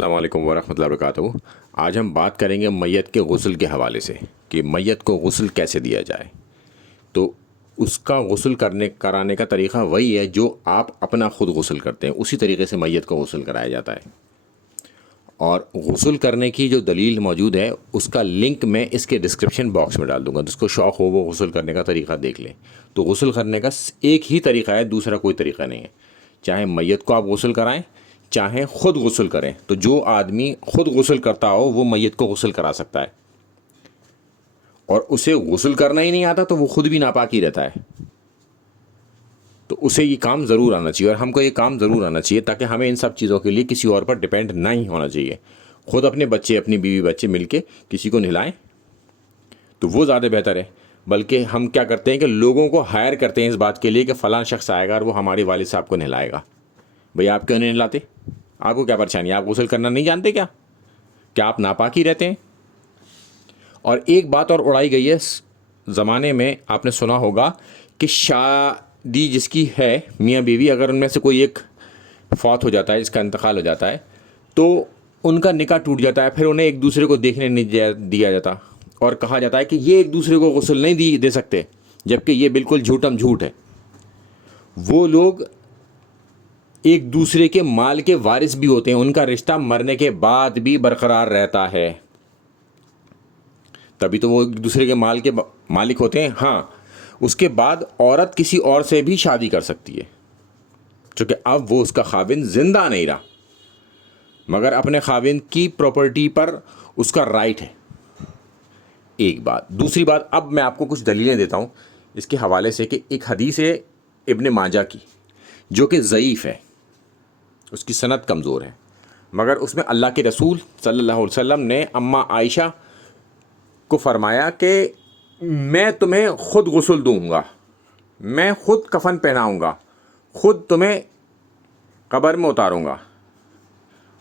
السلام علیکم ورحمۃ اللہ وبرکاتہ۔ آج ہم بات کریں گے میت کے غسل کے حوالے سے کہ میت کو غسل کیسے دیا جائے۔ تو اس کا غسل کرانے کا طریقہ وہی ہے جو آپ اپنا خود غسل کرتے ہیں، اسی طریقے سے میت کو غسل کرایا جاتا ہے۔ اور غسل کرنے کی جو دلیل موجود ہے اس کا لنک میں اس کے ڈسکرپشن باکس میں ڈال دوں گا، جس کو شوق ہو وہ غسل کرنے کا طریقہ دیکھ لیں۔ تو غسل کرنے کا ایک ہی طریقہ ہے، دوسرا کوئی طریقہ نہیں ہے۔ چاہے میت کو آپ غسل کرائیں، چاہے خود غسل کریں، تو جو آدمی خود غسل کرتا ہو وہ میت کو غسل کرا سکتا ہے، اور اسے غسل کرنا ہی نہیں آتا تو وہ خود بھی ناپاک ہی رہتا ہے۔ تو اسے یہ کام ضرور آنا چاہیے، اور ہم کو یہ کام ضرور آنا چاہیے تاکہ ہمیں ان سب چیزوں کے لیے کسی اور پر ڈپینڈ نہیں ہونا چاہیے۔ خود اپنے بچے، اپنی بیوی بچے مل کے کسی کو نہلائیں تو وہ زیادہ بہتر ہے۔ بلکہ ہم کیا کرتے ہیں کہ لوگوں کو ہائر کرتے ہیں اس بات کے لیے کہ فلاں شخص آئے گا اور وہ ہمارے والد صاحب کو نہلائے گا۔ بھئی آپ کیوں نہیں نہلاتے؟ آپ کو کیا پریشانی ہے؟ آپ غسل کرنا نہیں جانتے کیا آپ ناپاک ہی رہتے ہیں؟ اور ایک بات اور اڑائی گئی ہے اس زمانے میں، آپ نے سنا ہوگا کہ شادی جس کی ہے میاں بیوی، اگر ان میں سے کوئی ایک فوت ہو جاتا ہے، جس کا انتقال ہو جاتا ہے، تو ان کا نکاح ٹوٹ جاتا ہے، پھر انہیں ایک دوسرے کو دیکھنے نہیں دیا جاتا، اور کہا جاتا ہے کہ یہ ایک دوسرے کو غسل نہیں دے سکتے، جبکہ یہ بالکل جھوٹم جھوٹ ہے۔ وہ لوگ ایک دوسرے کے مال کے وارث بھی ہوتے ہیں، ان کا رشتہ مرنے کے بعد بھی برقرار رہتا ہے، تبھی تو وہ ایک دوسرے کے مال کے مالک ہوتے ہیں۔ ہاں، اس کے بعد عورت کسی اور سے بھی شادی کر سکتی ہے، چونکہ اب وہ اس کا خاوند زندہ نہیں رہا، مگر اپنے خاوند کی پراپرٹی پر اس کا رائٹ ہے۔ ایک بات۔ دوسری بات، اب میں آپ کو کچھ دلیلیں دیتا ہوں اس کے حوالے سے، کہ ایک حدیث ہے ابن ماجہ کی جو کہ ضعیف ہے، اس کی سند کمزور ہے، مگر اس میں اللہ کے رسول صلی اللہ علیہ وسلم نے اماں عائشہ کو فرمایا کہ میں تمہیں خود غسل دوں گا، میں خود کفن پہناؤں گا، خود تمہیں قبر میں اتاروں گا،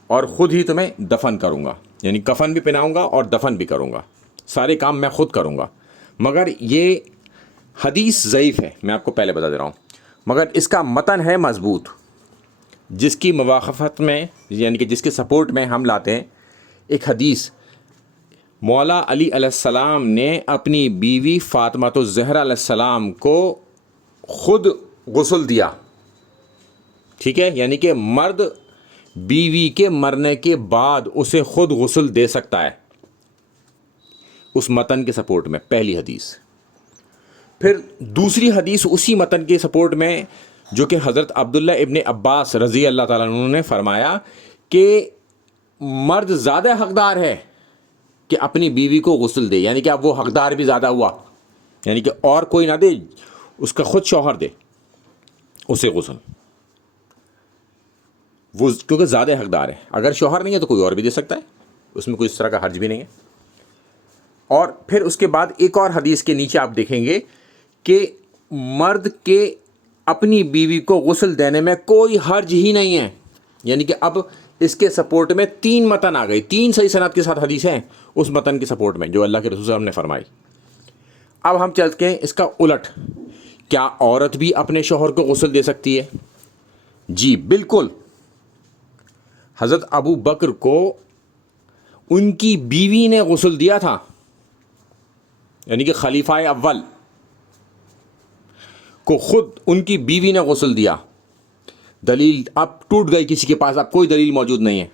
اور خود ہی تمہیں دفن کروں گا، یعنی کفن بھی پہناؤں گا اور دفن بھی کروں گا، سارے کام میں خود کروں گا۔ مگر یہ حدیث ضعیف ہے، میں آپ کو پہلے بتا دے رہا ہوں، مگر اس کا متن ہے مضبوط، جس کی موافقت میں، یعنی کہ جس کے سپورٹ میں ہم لاتے ہیں ایک حدیث۔ مولا علی علیہ السلام نے اپنی بیوی فاطمہ الزہرا علیہ السلام کو خود غسل دیا، ٹھیک ہے؟ یعنی کہ مرد بیوی کے مرنے کے بعد اسے خود غسل دے سکتا ہے، اس متن کے سپورٹ میں پہلی حدیث۔ پھر دوسری حدیث اسی متن کے سپورٹ میں، جو کہ حضرت عبداللہ ابن عباس رضی اللہ تعالیٰ عنہ نے فرمایا کہ مرد زیادہ حقدار ہے کہ اپنی بیوی کو غسل دے، یعنی کہ اب وہ حقدار بھی زیادہ ہوا، یعنی کہ اور کوئی نہ دے، اس کا خود شوہر دے اسے غسل، وہ کیونکہ زیادہ حقدار ہے۔ اگر شوہر نہیں ہے تو کوئی اور بھی دے سکتا ہے، اس میں کوئی اس طرح کا حرج بھی نہیں ہے۔ اور پھر اس کے بعد ایک اور حدیث کے نیچے آپ دیکھیں گے کہ مرد کے اپنی بیوی کو غسل دینے میں کوئی حرج ہی نہیں ہے، یعنی کہ اب اس کے سپورٹ میں 3 متن آ گئی، 3 صحیح سند کے ساتھ حدیث ہیں اس متن کے سپورٹ میں جو اللہ کے رسول صلی اللہ علیہ وسلم نے فرمائی۔ اب ہم چلتے ہیں اس کا الٹ، کیا عورت بھی اپنے شوہر کو غسل دے سکتی ہے؟ جی بالکل۔ حضرت ابو بکر کو ان کی بیوی نے غسل دیا تھا، یعنی کہ خلیفہ اول کو خود ان کی بیوی نے غسل دیا۔ دلیل اب ٹوٹ گئی، کسی کے پاس اب کوئی دلیل موجود نہیں ہے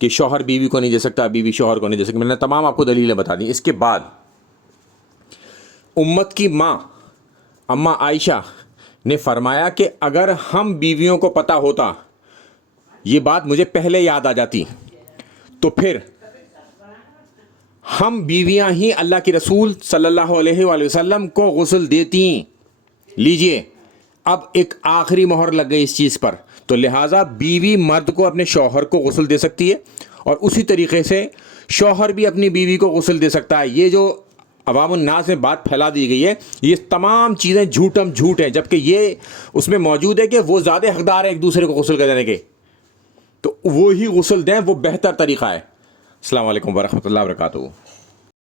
کہ شوہر بیوی کو نہیں دے سکتا، بیوی شوہر کو نہیں دے سکتی۔ میں نے تمام آپ کو دلیلیں بتا دیں۔ اس کے بعد امت کی ماں اماں عائشہ نے فرمایا کہ اگر ہم بیویوں کو پتہ ہوتا، یہ بات مجھے پہلے یاد آ جاتی، تو پھر ہم بیویاں ہی اللہ کے رسول صلی اللہ علیہ وآلہ وسلم کو غسل دیتی۔ لیجئے، اب ایک آخری مہر لگ گئی اس چیز پر، تو لہٰذا بیوی مرد کو اپنے شوہر کو غسل دے سکتی ہے، اور اسی طریقے سے شوہر بھی اپنی بیوی کو غسل دے سکتا ہے۔ یہ جو عوام الناس میں بات پھیلا دی گئی ہے، یہ تمام چیزیں جھوٹم جھوٹ ہیں، جبکہ یہ اس میں موجود ہے کہ وہ زیادہ حقدار ہے ایک دوسرے کو غسل کر دینے کے، تو وہی غسل دیں، وہ بہتر طریقہ ہے۔ السلام علیکم ورحمۃ اللہ وبرکاتہ۔